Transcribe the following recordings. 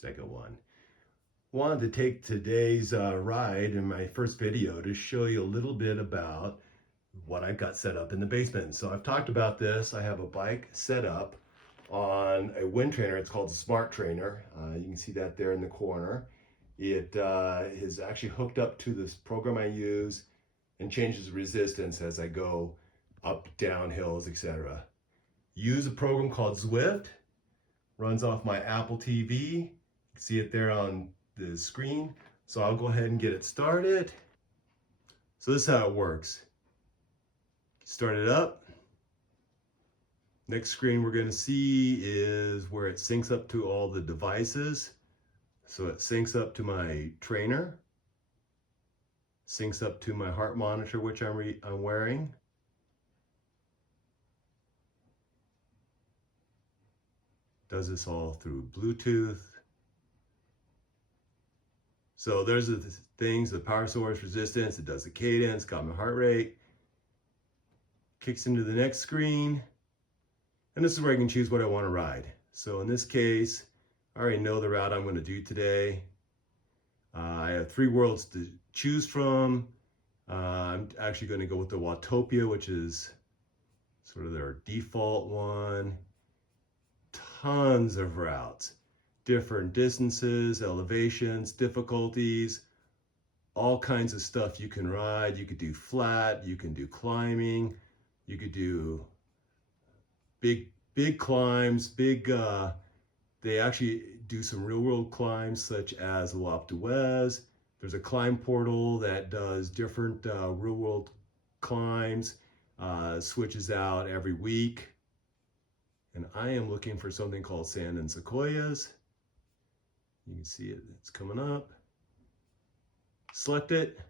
second one. Wanted to take today's ride in my first video to show you a little bit about what I've got set up in the basement. So I've talked about this. I have a bike set up on a wind trainer. It's called the Smart Trainer. You can see that there in the corner. It is actually hooked up to this program I use and changes resistance as I go up, down hills, etc. Use a program called Zwift. Runs off my Apple TV. You can see it there on the screen. So I'll go ahead and get it started. So this is how it works. Start it up. Next screen we're going to see is where it syncs up to all the devices. So it syncs up to my trainer, syncs up to my heart monitor, which I'm wearing. Does this all through Bluetooth. So there's the things, the power source, resistance, it does the cadence, got my heart rate. Kicks into the next screen. And this is where I can choose what I want to ride. So in this case, I already know the route I'm going to do today. I have 3 worlds to choose from. I'm actually going to go with the Watopia, which is sort of their default one. Tons of routes, different distances, elevations, difficulties, all kinds of stuff you can ride. You could do flat, you can do climbing, you could do big climbs, they actually do some real world climbs such as L'Alpe d'Huez. There's a climb portal that does different real world climbs, switches out every week. And I am looking for something called Sand and Sequoias. You can see it, it's coming up. Select it.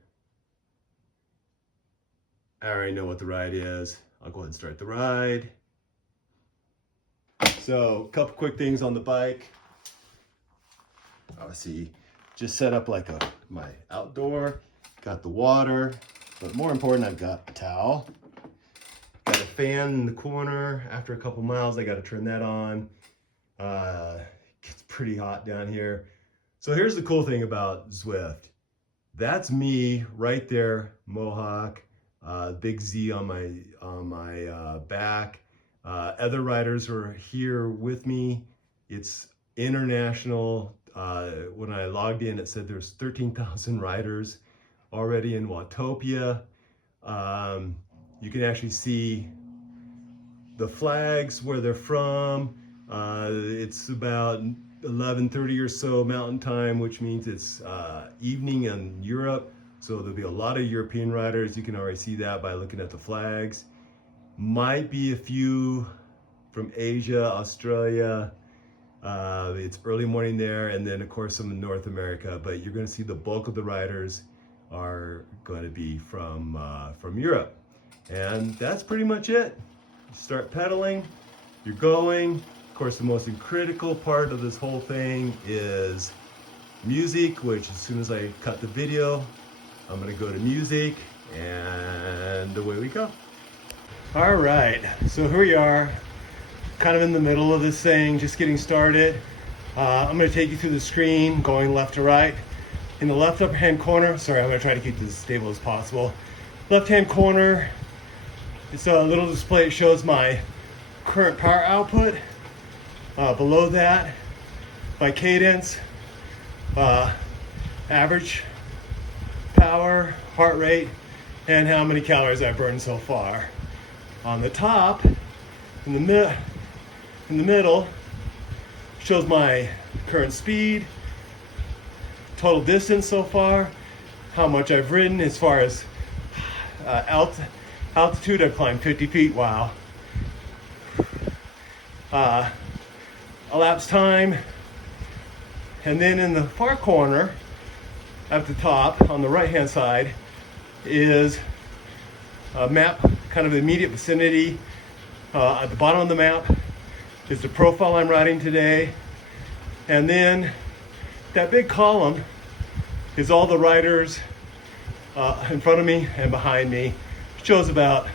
I already know what the ride is. I'll go ahead and start the ride. So a couple quick things on the bike. Obviously, just set up like my outdoor. Got the water, but more important, I've got a towel. Got a fan in the corner. After a couple miles, I got to turn that on. It gets pretty hot down here. So here's the cool thing about Zwift. That's me right there, Mohawk, big Z on my back. Other riders are here with me. It's international. When I logged in, it said there's 13,000 riders already in Watopia. You can actually see the flags, where they're from. It's about 11:30 or so Mountain Time, which means it's evening in Europe. So there'll be a lot of European riders. You can already see that by looking at the flags. Might be a few from Asia, Australia. It's early morning there, and then of course some in North America. But you're going to see the bulk of the riders are going to be from Europe. And that's pretty much it. You start pedaling, you're going. Of course, the most critical part of this whole thing is music, which as soon as I cut the video, I'm gonna go to music, and away we go. All right, so here we are, kind of in the middle of this thing, just getting started. I'm gonna take you through the screen, going left to right. In the left upper hand corner, sorry, I'm gonna try to keep this as stable as possible. Left hand corner, it's a little display. It shows my current power output. Below that, my cadence, average power, heart rate, and how many calories I burned so far. On the top, in the middle, shows my current speed, total distance so far, how much I've ridden as far as altitude. I've climbed 50 feet, wow. Elapsed time, and then in the far corner at the top on the right hand side is a map, kind of immediate vicinity. At the bottom of the map is the profile I'm riding today, and then that big column is all the riders in front of me and behind me. It shows about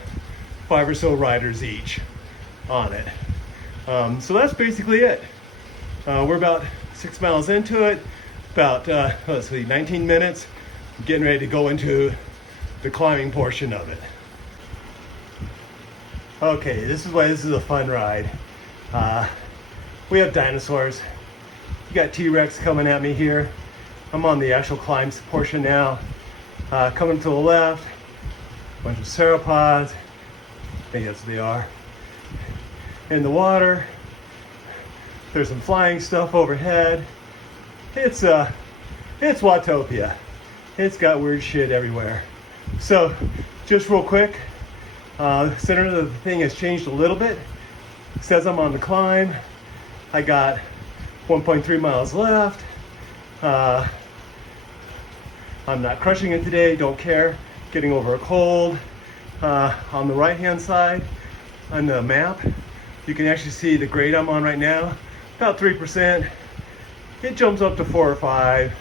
5 or so riders each on it. So that's basically it. We're about 6 miles into it, about let's see, 19 minutes. I'm getting ready to go into the climbing portion of it. Okay, this is why this is a fun ride. We have dinosaurs. You got T-Rex coming at me here. I'm on the actual climb portion now. Coming to the left, a bunch of sauropods. I think that's what they are. In the water, there's some flying stuff overhead. It's Watopia. It's got weird shit everywhere. So, just real quick, the center of the thing has changed a little bit. It says I'm on the climb. I got 1.3 miles left. I'm not crushing it today, don't care. Getting over a cold. On the right hand side, on the map, you can actually see the grade I'm on right now, about 3%. It jumps up to 4 or 5,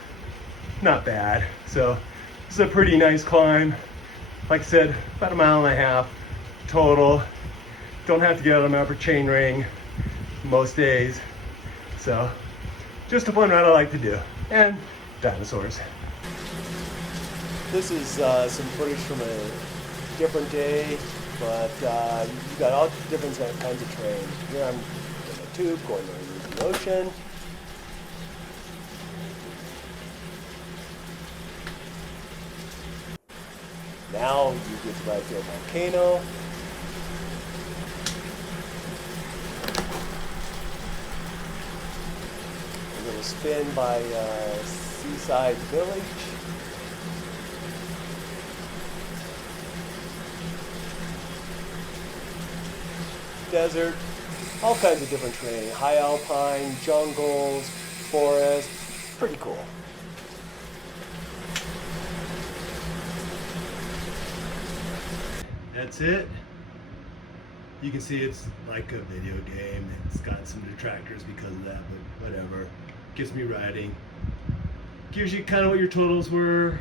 not bad. So this is a pretty nice climb. Like I said, about 1.5 miles total. Don't have to get out of my upper chain ring most days. So just a fun ride I like to do. And dinosaurs. This is some footage from a different day, but you got all different kinds of terrain. Here I'm in a tube going over the ocean. Now you get to ride through a volcano. A little spin by Seaside Village. Desert, all kinds of different terrain, high alpine, jungles, forest, pretty cool. That's it. You can see it's like a video game. It's got some detractors because of that, but whatever. Gets me riding. Gives you kind of what your totals were.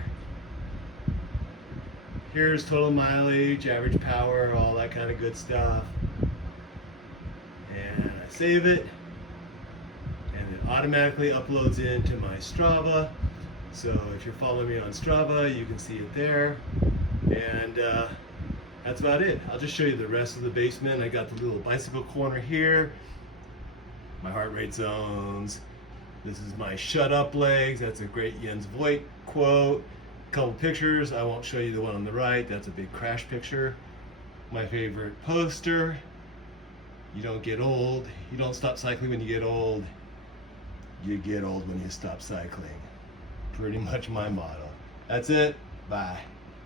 Here's total mileage, average power, all that kind of good stuff. And I save it, and it automatically uploads into my Strava. So if you're following me on Strava, you can see it there. And that's about it. I'll just show you the rest of the basement. I got the little bicycle corner here, my heart rate zones. This is my shut up legs. That's a great Jens Voigt quote. A couple pictures. I won't show you the one on the right. That's a big crash picture. My favorite poster. You don't get old. You don't stop cycling when you get old. You get old when you stop cycling. Pretty much my motto. That's it. Bye.